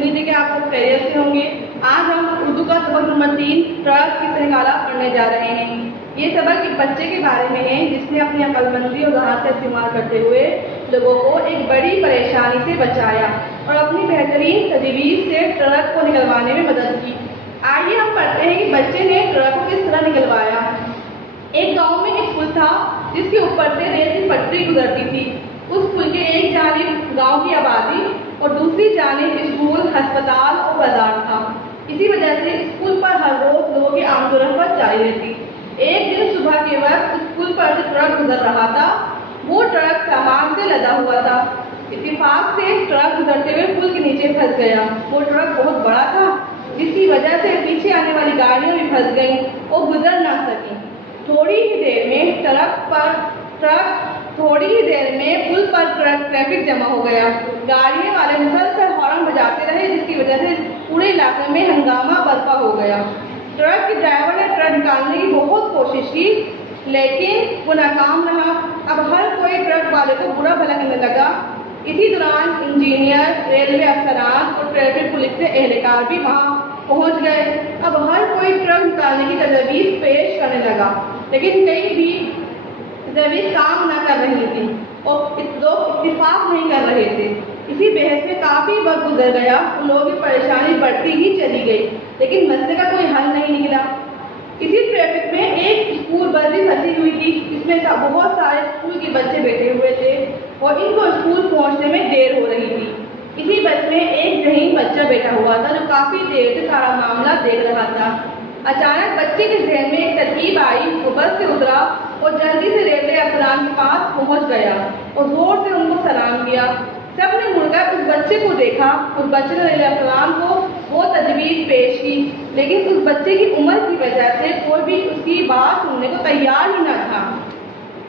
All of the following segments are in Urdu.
امید ہے کہ آپ سب خیریت سے ہوں گے۔ آج ہم اردو کا سبق نمبر 3 ٹرک کی سنگالا پڑھنے جا رہے ہیں۔ یہ سبق ایک بچے کے بارے میں ہے جس نے اپنی عقل مندی اور ذہانت کا استعمال کرتے ہوئے لوگوں کو ایک بڑی پریشانی سے بچایا اور اپنی بہترین تجویز سے ٹرک کو نکلوانے میں مدد کی۔ آئیے ہم پڑھتے ہیں کہ بچے نے ٹرک کو کس طرح نکلوایا۔ ایک گاؤں میں ایک پل تھا جس کے اوپر سے ریل کی پٹری گزرتی تھی۔ اس پل کے ایک جانب گاؤں کی آبادی اور دوسری جانب اسکول، ہسپتال اور بازار تھا۔ اسی وجہ سے اس پل پر ہر روز لوگوں کی آمد و رفت جاری رہتی۔ ایک دن صبح کے وقت اس پل پر سے ٹرک گزر رہا تھا۔ وہ ٹرک سامان سے لدا ہوا تھا۔ اتفاق سے ٹرک گزرتے ہوئے پل کے نیچے پھنس گیا۔ وہ ٹرک بہت بڑا تھا جس کی وجہ سے پیچھے آنے والی گاڑیاں بھی پھنس گئیں اور گزر نہ سکیں۔ تھوڑی ہی دیر میں پل پر ٹریفک جمع ہو گیا۔ گاڑیوں والے مسلسل ہارن بجاتے رہے جس کی وجہ سے پورے علاقے میں ہنگامہ برپا ہو گیا۔ ٹرک کے ڈرائیور نے ٹرک نکالنے کی بہت کوشش کی لیکن وہ ناکام رہا۔ اب ہر کوئی ٹرک والے کو برا بھلا کہنے لگا۔ اسی دوران انجینئر، ریلوے افسران اور ٹریفک پولیس کے اہلکار بھی وہاں پہنچ گئے۔ اب ہر کوئی ٹرک نکالنے کی تجویز پیش کرنے لگا لیکن کئی بھی تجویز کام نہ کر رہی تھی اور لوگ اتفاق نہیں کر رہے تھے۔ اسی بحث میں کافی وقت گزر گیا اور لوگوں کی پریشانی بڑھتی ہی چلی گئی لیکن مسئلے کا کوئی حل نہیں نکلا۔ اسی ٹریفک میں ایک اسکول بس بھی پھنسی ہوئی تھی جس میں بہت سارے اسکول کے بچے بیٹھے ہوئے تھے اور ان کو اسکول پہنچنے میں دیر ہو رہی تھی۔ اسی بس میں ایک ذہین بچہ بیٹھا ہوا تھا جو کافی دیر سے سارا معاملہ دیکھ رہا تھا۔ اچانک بچے کے ذہن میں ایک ترکیب آئی۔ وہ بس سے اترا اور جلدی سے ریلوے افسران کے پاس پہنچ گیا اور زور سے ان کو سلام کیا۔ سب نے مڑ کر اس بچے کو دیکھا۔ اس بچے نے ریلوے افسران کو وہ تجویز پیش کی لیکن اس بچے کی عمر کی وجہ سے کوئی بھی اس کی بات سننے کو تیار ہی نہ تھا۔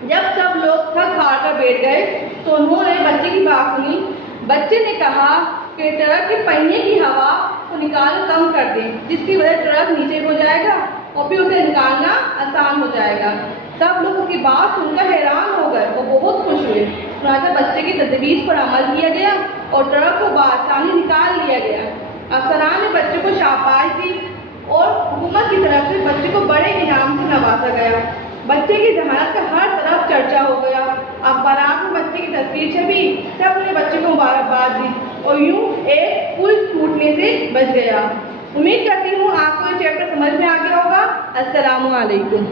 جب سب لوگ تھک ہار کر بیٹھ گئے تو انہوں نے بچے کی بات سنی۔ بچے نے کہا کہ ٹرک کے پہیے کی ہوا کو نکالنا کم کر دیں جس کی وجہ سے ٹرک نیچے ہو جائے گا اور پھر اسے نکالنا آسان ہو جائے گا۔ سب لوگ اس کی بات سن کر حیران ہو گئے اور بہت خوش ہوئے۔ چنانچہ بچے کی تجویز پر عمل کیا گیا اور ٹرک کو بآسانی نکال لیا گیا۔ افسران نے بچے کو شاباش دی اور حکومت کی طرف سے بچے کو بڑے انعام سے نوازا گیا۔ بچے کی ذہانت کا ہر طرف چرچا ہو گیا۔ اخبارات میں بچے کی تصویر چھپی۔ سب نے بچے کو مبارکباد دی اور یوں ایک پل ٹوٹنے سے بچ گیا۔ امید کرتی ہوں آپ کو یہ چیپٹر سمجھ میں آ گیا ہوگا۔ السلام علیکم۔